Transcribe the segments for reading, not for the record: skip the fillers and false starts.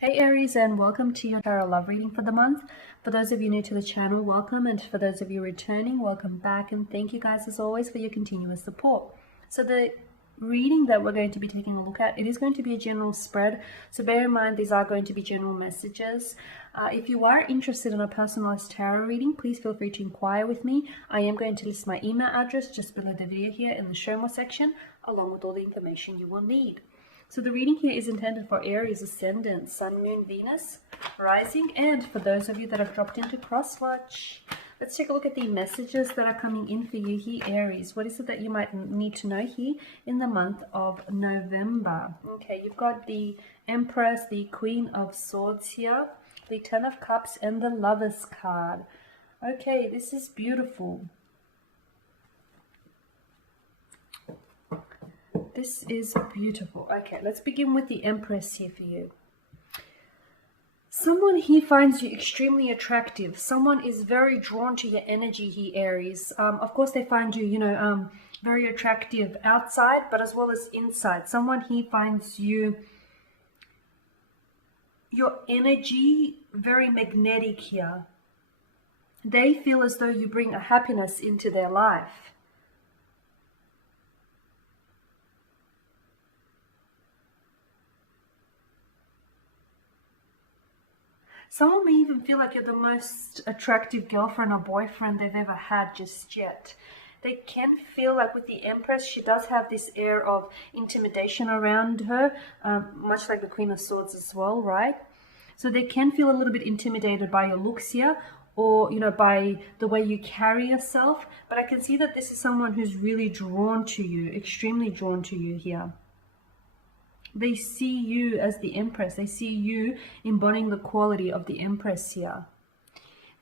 Hey Aries, and welcome to your tarot love reading for the month. For those of you new to the channel, welcome, and for those of you returning, welcome back, and thank you guys as always for your continuous support. So the reading that we're going to be taking a look at, it is going to be a general spread, so bear in mind these are going to be general messages. If you are interested in a personalized tarot reading, please feel free to inquire with me. I am going to list my email address just below the video here in the show more section, along with all the information you will need. So the reading here is intended for Aries ascendant, Sun, Moon, Venus, rising, and for those of you that have dropped into cross-watch. Let's take a look at the messages that are coming in for you here, Aries. What is it that you might need to know here in the month of November? Okay, you've got the Empress, the Queen of Swords here, the Ten of Cups, and the Lovers card. Okay, this is beautiful. This is beautiful. Okay, let's begin with the Empress here for you. Someone here finds you extremely attractive. Someone is very drawn to your energy here, Aries. Of course, they find you, very attractive outside, but as well as inside. Someone here finds you, your energy, very magnetic here. They feel as though you bring a happiness into their life. Someone may even feel like you're the most attractive girlfriend or boyfriend they've ever had just yet. They can feel like with the Empress, she does have this air of intimidation around her, much like the Queen of Swords as well, right? So they can feel a little bit intimidated by your looks here, or, by the way you carry yourself. But I can see that this is someone who's really drawn to you, extremely drawn to you here. They see you as the Empress. They see you embodying the quality of the Empress here.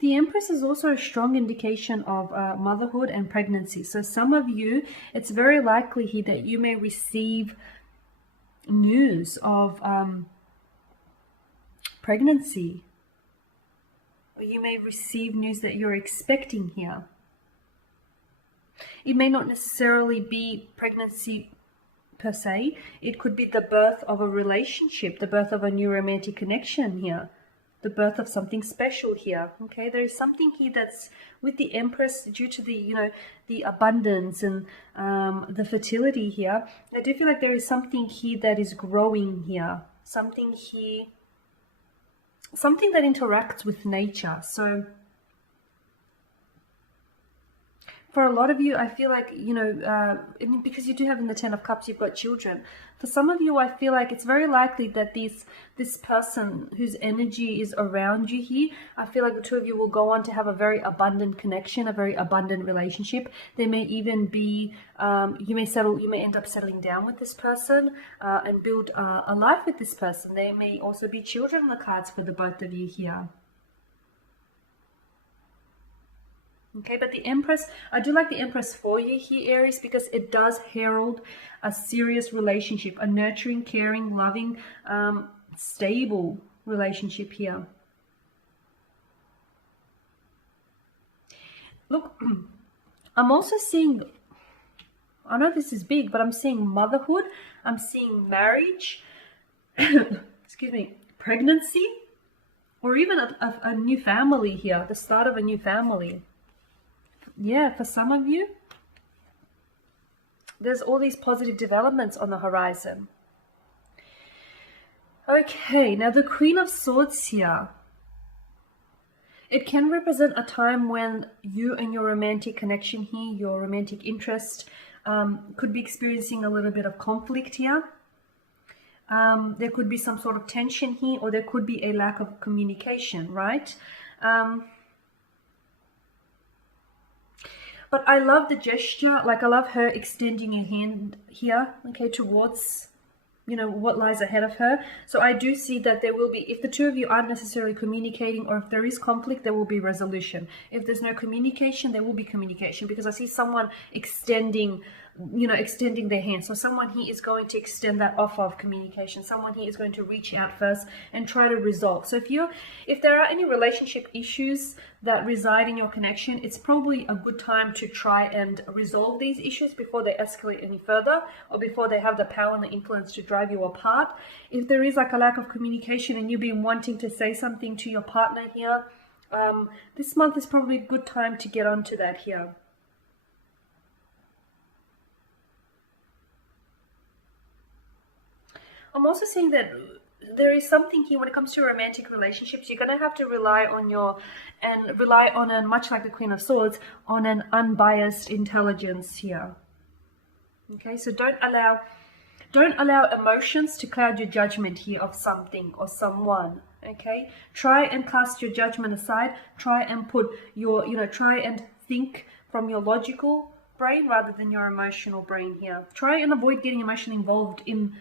The Empress is also a strong indication of motherhood and pregnancy. So some of you, it's very likely here that you may receive news of pregnancy. Or you may receive news that you're expecting here. It may not necessarily be pregnancy per se. It could be the birth of a relationship, the birth of a new romantic connection here, the birth of something special here. Okay, there is something here that's with the Empress due to the the abundance and the fertility here. I do feel like there is something here that is growing here, something here, something that interacts with nature. So for a lot of you, I feel like, because you do have in the Ten of Cups, you've got children. For some of you, I feel like it's very likely that this person whose energy is around you here, I feel like the two of you will go on to have a very abundant connection, a very abundant relationship. There may even be, you may end up settling down with this person and build a life with this person. There may also be children on the cards for the both of you here. Okay, but the Empress, I do like the Empress for you here, Aries, because it does herald a serious relationship, a nurturing, caring, loving, stable relationship here. Look, I'm also seeing, I know this is big, but I'm seeing motherhood, I'm seeing marriage, excuse me, pregnancy, or even a new family here, the start of a new family. Yeah, for some of you, there's all these positive developments on the horizon. Okay, now the Queen of Swords here. It can represent a time when you and your romantic connection here, your romantic interest, could be experiencing a little bit of conflict here. There could be some sort of tension here, or there could be a lack of communication, right? But I love the gesture, like I love her extending her hand here, okay, towards, what lies ahead of her. So I do see that there will be, if the two of you aren't necessarily communicating, or if there is conflict, there will be resolution. If there's no communication, there will be communication, because I see someone extending you know, extending their hand. So someone here is going to extend that offer of communication. Someone here is going to reach out first and try to resolve. So if there are any relationship issues that reside in your connection, it's probably a good time to try and resolve these issues before they escalate any further, or before they have the power and the influence to drive you apart. If there is like a lack of communication and you've been wanting to say something to your partner here, this month is probably a good time to get onto that here. I'm also seeing that there is something here when it comes to romantic relationships. You're going to have to rely on much like the Queen of Swords, on an unbiased intelligence here. Okay, so don't allow emotions to cloud your judgment here of something or someone. Okay, try and cast your judgment aside. Try and try and think from your logical brain rather than your emotional brain here. Try and avoid getting emotionally involved in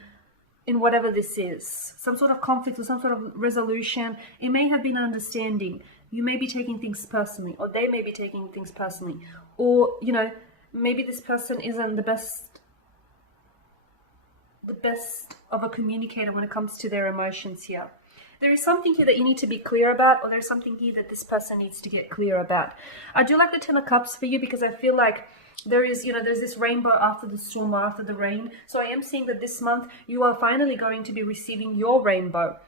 whatever this is, some sort of conflict or some sort of resolution. It may have been an understanding. You may be taking things personally, or they may be taking things personally, or, you know, maybe this person isn't the best of a communicator when it comes to their emotions here. There is something here that you need to be clear about, or there's something here that this person needs to get clear about. I do like the Ten of Cups for you, because I feel like there's this rainbow after the storm, or after the rain. So I am seeing that this month you are finally going to be receiving your rainbow.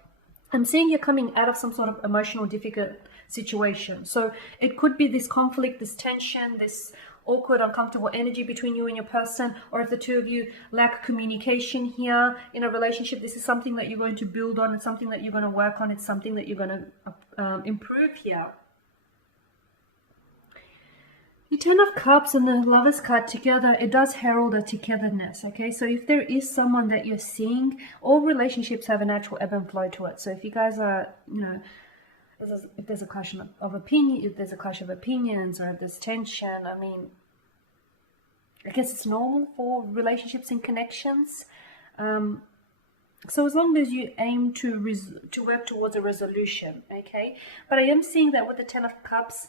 I'm seeing you're coming out of some sort of emotional difficult situation. So it could be this conflict, this tension, this awkward, uncomfortable energy between you and your person, or if the two of you lack communication here in a relationship, this is something that you're going to build on. It's something that you're going to work on. It's something that you're going to improve here. The Ten of Cups and the Lovers card together, it does herald a togetherness, okay? So if there is someone that you're seeing, all relationships have a natural ebb and flow to it. So if you guys are, you know, if there's a clash of opinion, if there's a clash of opinions, or if there's tension, I mean, I guess it's normal for relationships and connections. So as long as you aim to work towards a resolution, okay? But I am seeing that with the Ten of Cups,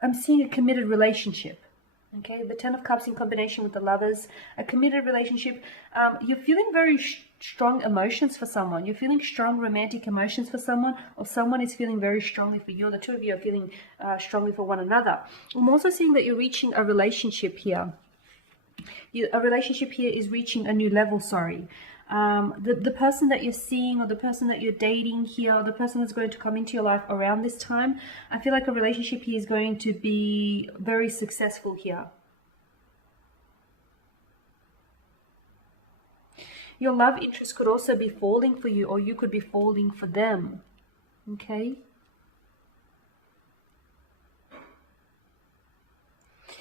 I'm seeing a committed relationship, okay? The Ten of Cups in combination with the Lovers, a committed relationship. You're feeling very strong emotions for someone. You're feeling strong romantic emotions for someone, or someone is feeling very strongly for you. The two of you are feeling strongly for one another. I'm also seeing that you're reaching a relationship here. A relationship here is reaching a new level, sorry. The person that you're seeing, or the person that you're dating here, or the person that's going to come into your life around this time, I feel like a relationship here is going to be very successful here. Your love interest could also be falling for you, or you could be falling for them, okay?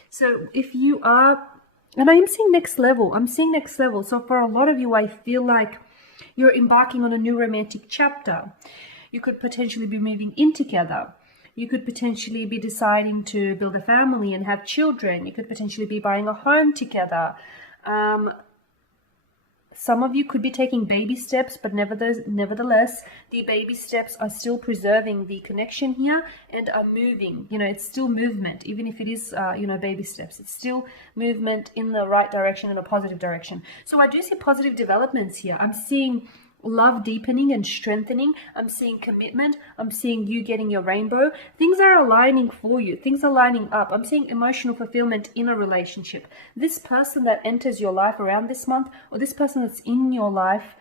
So if you are, and I am seeing next level. I'm seeing next level. So for a lot of you, I feel like you're embarking on a new romantic chapter. You could potentially be moving in together. You could potentially be deciding to build a family and have children. You could potentially be buying a home together. Some of you could be taking baby steps, but nevertheless, the baby steps are still preserving the connection here and are moving. You know, it's still movement, even if it is, baby steps. It's still movement in the right direction, in a positive direction. So I do see positive developments here. I'm seeing love deepening and strengthening. I'm seeing commitment. I'm seeing you getting your rainbow. Things are aligning for you. Things are lining up. I'm seeing emotional fulfillment in a relationship. This person that enters your life around this month, or this person that's in your life,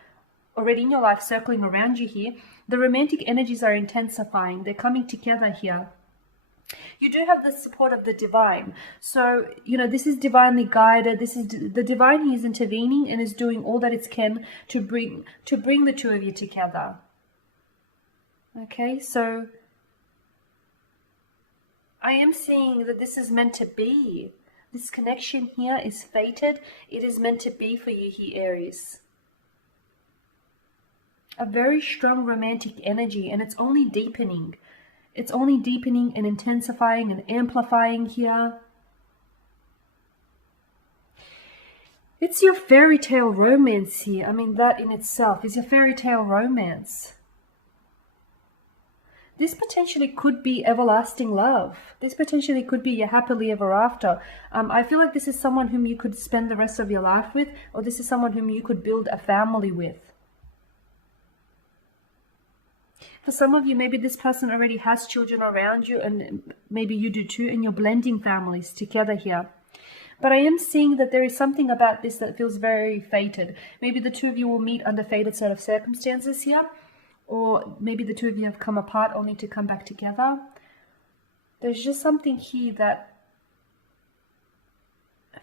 already in your life, circling around you here, the romantic energies are intensifying. They're coming together here. You do have the support of the divine. So, this is divinely guided. This is the divine. He is intervening and is doing all that it can to bring the two of you together. Okay, so I am seeing that this is meant to be. This connection here is fated. It is meant to be for you here, Aries. A very strong romantic energy, and it's only deepening. It's only deepening and intensifying and amplifying here. It's your fairy tale romance here. I mean, that in itself is your fairy tale romance. This potentially could be everlasting love. This potentially could be your happily ever after. I feel like this is someone whom you could spend the rest of your life with, or this is someone whom you could build a family with. For some of you, maybe this person already has children around you, and maybe you do too, and you're blending families together here. But I am seeing that there is something about this that feels very fated. Maybe the two of you will meet under fated set of circumstances here, or maybe the two of you have come apart only to come back together. There's just something here that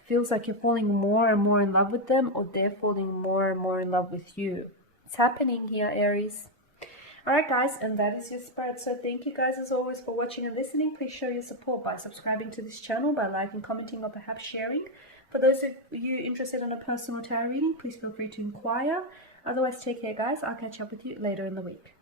feels like you're falling more and more in love with them, or they're falling more and more in love with you. It's happening here, Aries. Alright guys, and that is your spread. So thank you guys as always for watching and listening. Please show your support by subscribing to this channel, by liking, commenting, or perhaps sharing. For those of you interested in a personal tarot reading, please feel free to inquire. Otherwise, take care guys. I'll catch up with you later in the week.